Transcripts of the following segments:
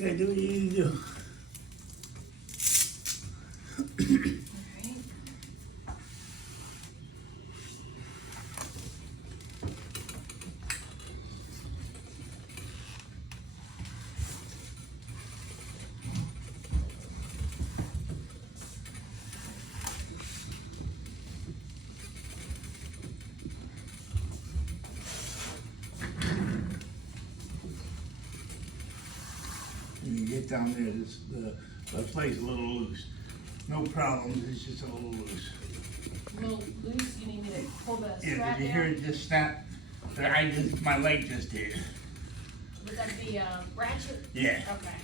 Okay, do what you need to do. When you get down there, the place is a little loose. No problems, it's just a little loose. A little loose, you need me to pull the Yeah, strap did you hear down? it just snap? My leg just did. Was that the ratchet? Yeah. Okay.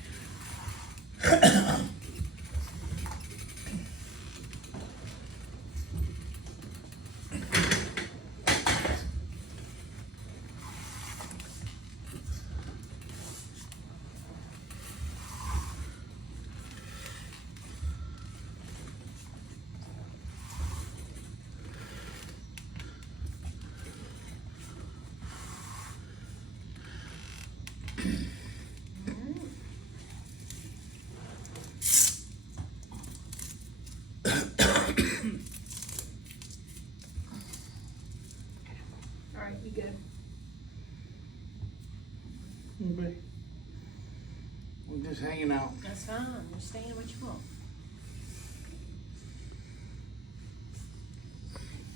All right, you good? Okay. I'm just hanging out. That's fine. You're staying what you want.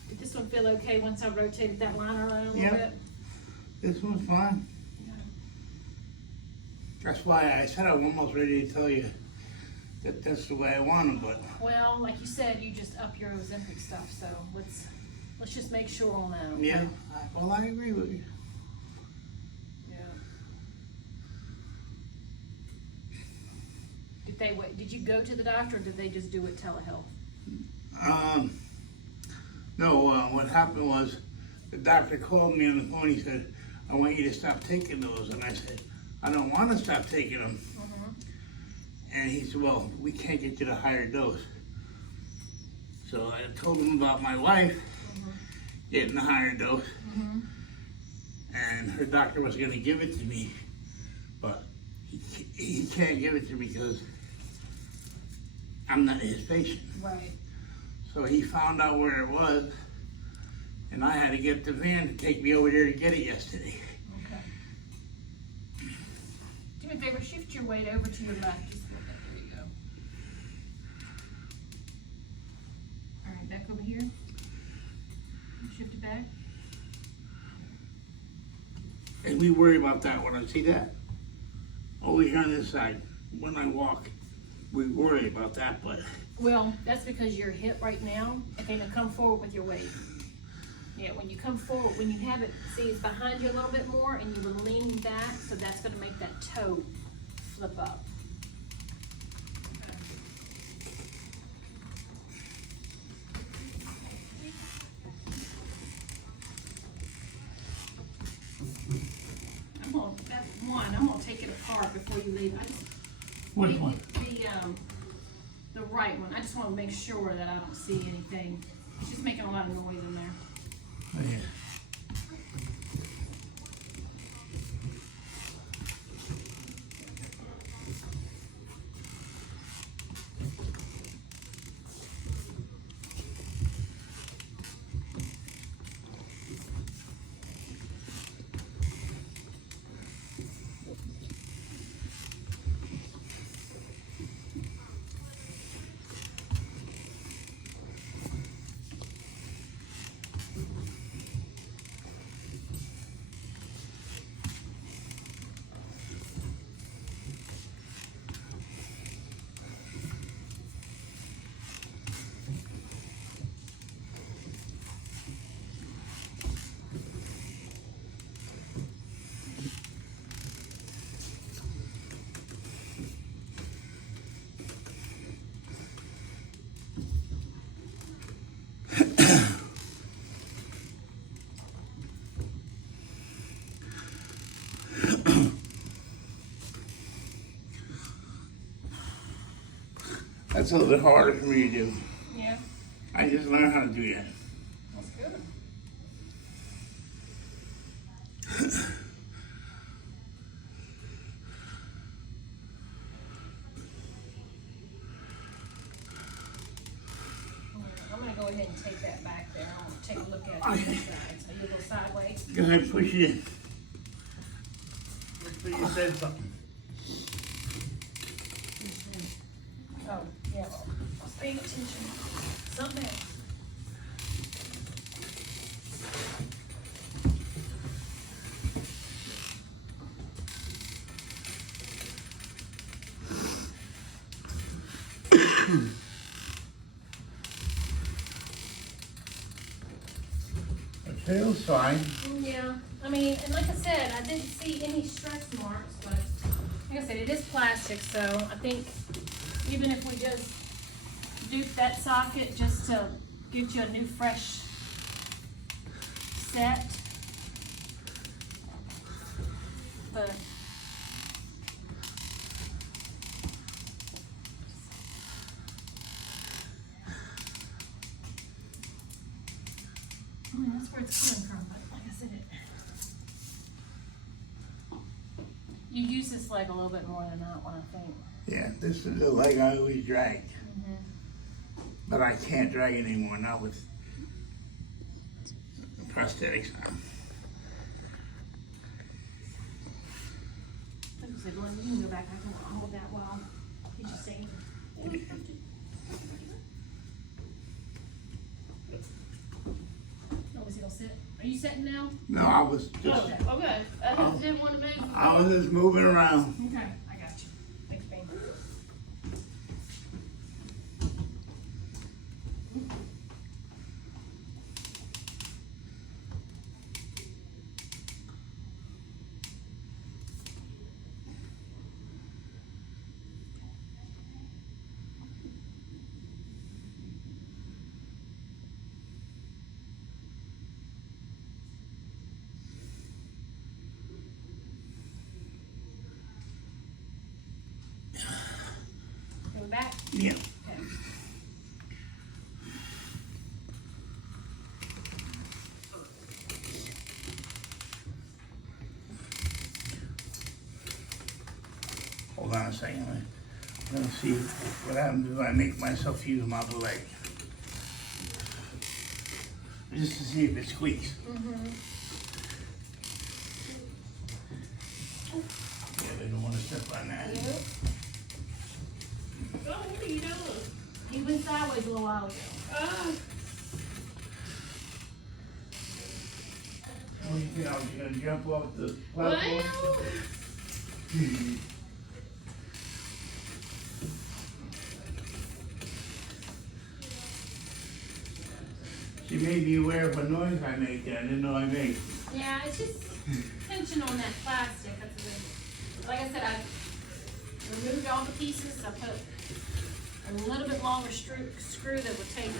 Did this one feel okay once I rotated that liner around a little Yep. bit? This one's fine. Yeah. That's why I said I'm almost ready to tell you that that's the way I want it, but Well, like you said, you just up your Ozempic stuff, so let's just make sure on that. Okay? yeah, well, I agree with you. Yeah. Did you go to the doctor, or did they just do it telehealth? No, what happened was the doctor called me on the phone. He said, I want you to stop taking those. And I said, I don't want to stop taking them. And he said, well, we can't get you the higher dose. So I told him about my wife getting the higher dose. And her doctor was going to give it to me. But he can't give it to me because I'm not his patient. Right. So he found out where it was, and I had to get the van to take me over there to get it yesterday. Okay. Do me a favor, shift your weight over to your left. Just a little bit. There you go. All right, back over here. Shift it back. And we worry about that when I see that. Over here on this side, when I walk, we worry about that, but Well, that's because your hip right now. Okay, now come forward with your weight. Yeah, when you come forward, when you have it, see it's behind you a little bit more, and you were leaning back, so that's going to make that toe flip up. Okay. I'm gonna take it apart before you leave. I just which one? The right one. I just want to make sure that I don't see anything. It's just making a lot of noise in there. Oh, yeah. That's a little bit harder for me to do. Yeah, I just learned how to do that. that's good. ahead and take that back there. I'm gonna take a look at it on the side. So you go sideways. Go ahead, push it in. You said something. Oh, yeah, I was paying attention. Something else. It feels fine. Yeah, I mean, and like I said, I didn't see any stretch marks, but like I said, it is plastic, so I think even if we just dupe that socket just to get you a new fresh set. But I mean, that's where it's coming from, but like I said, you use this leg a little bit more than that one, I think. Yeah, this is the leg I always drag. But I can't drag it anymore now with prosthetics on. Like I said, Glenn, you can go back, I can hold that while you just saying. Oh, is it all set? Are you setting now? No, I was just, Oh, okay. I just didn't want to move. I was just moving around. Okay, I got you. Thanks, babe. Go back. Yeah. Okay. Hold on a second. I'm gonna see what happens if I make myself use my other leg. Just to see if it squeaks. Yeah, they don't want to step on that. You? Oh, what are you doing? You went sideways a little while ago. What do you think? I was gonna jump off the Well, platform? She made me aware of a noise I made that I didn't know I made. Yeah, it's just tension on that plastic. That's a, like I said, I removed all the pieces. I put a little bit longer screw that would take it.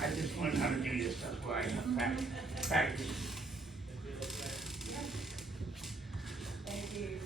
I just learned how to do this stuff while I practice. Thank you.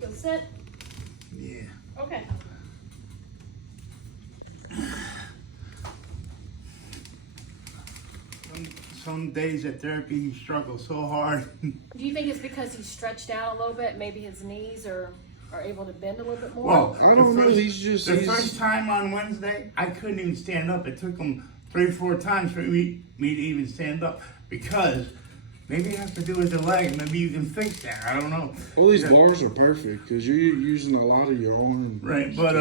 Go sit. Yeah. Okay. Some days at therapy he struggles so hard. Do you think it's because he's stretched out a little bit? Maybe his knees are able to bend a little bit more? Well, I don't know. The first time on Wednesday, I couldn't even stand up. It took him 3-4 times for me to even stand up because maybe it has to do with the leg. Maybe you can fix that. I don't know. All these bars are perfect because you're using a lot of your arm. Right, but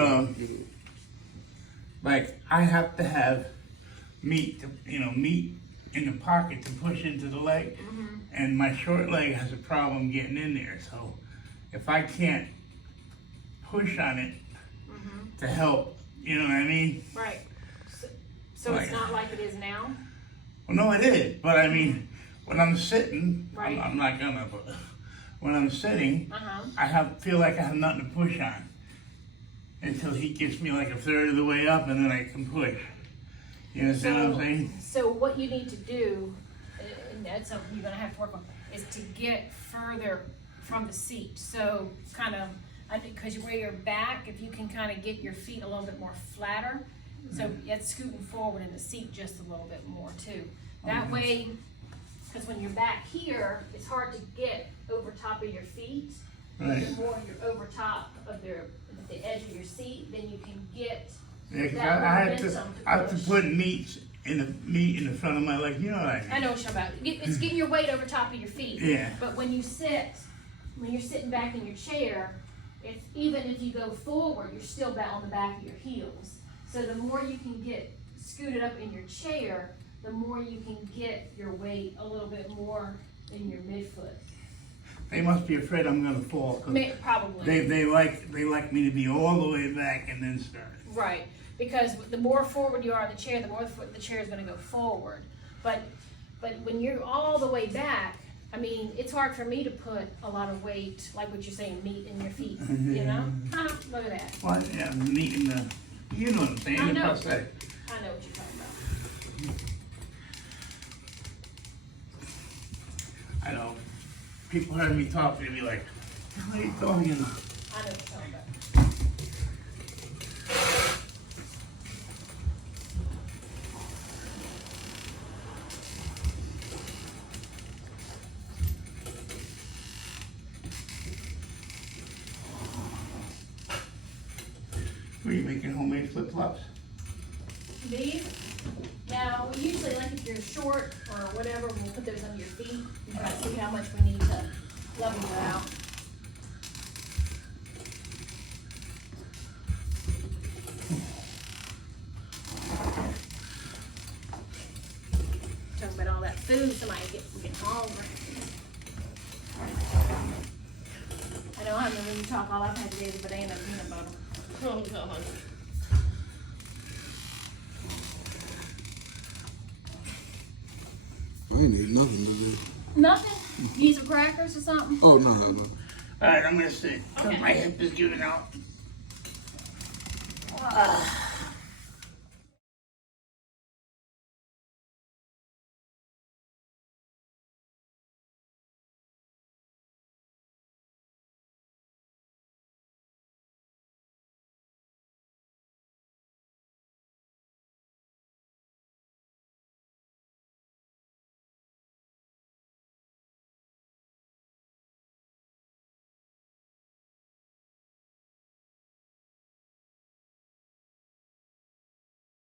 like I have to have meat in the pocket to push into the leg, and my short leg has a problem getting in there. So if I can't push on it to help, you know what I mean? Right. So it's not like it is now? Well, no, it is. But I mean, when I'm sitting, Right. I'm not gonna. But when I'm sitting, I feel like I have nothing to push on until he gets me like a third of the way up, and then I can push. You understand what I'm saying? So what you need to do, and that's something you're gonna have to work on, is to get further from the seat. So kind of, because where you're back, if you can kind of get your feet a little bit more flatter, so it's scooting forward in the seat just a little bit more too. That way, because when you're back here, it's hard to get over top of your feet. Right. The more you're over top of the edge of your seat, then you can get Yeah, 'cause that I momentum have to push. put meat in the front of my leg. You know what I mean? I know what you're talking about. It's getting your weight over top of your feet. Yeah. But when you're sitting back in your chair, it's even if you go forward, you're still back on the back of your heels. So the more you can get scooted up in your chair, the more you can get your weight a little bit more in your midfoot. They must be afraid I'm gonna fall. 'Cause Probably. They like me to be all the way back and then start. Right, because the more forward you are in the chair, the more the chair is going to go forward. But when you're all the way back, I mean, it's hard for me to put a lot of weight, like what you're saying, meat in your feet. You know? Look at that. Well, yeah, meat in the. You know what I'm saying? I The know. prosthetic. I know what you're talking about. I know. People heard me talk, they'd be like, "What are you talking about?" I know what you're talking about. Were you making homemade flip flops? These, now, we usually, like if you're short or whatever, we'll put those under your feet and try to see how much we need to level it out. Talking about all that food, somebody get hungry. I know, I remember when you talk, all I've had today is banana and peanut butter. Oh, God. I ain't need nothing to do. Nothing? You eat some crackers or something? Oh, no. All right, I'm gonna sit. Okay. My hip is giving out.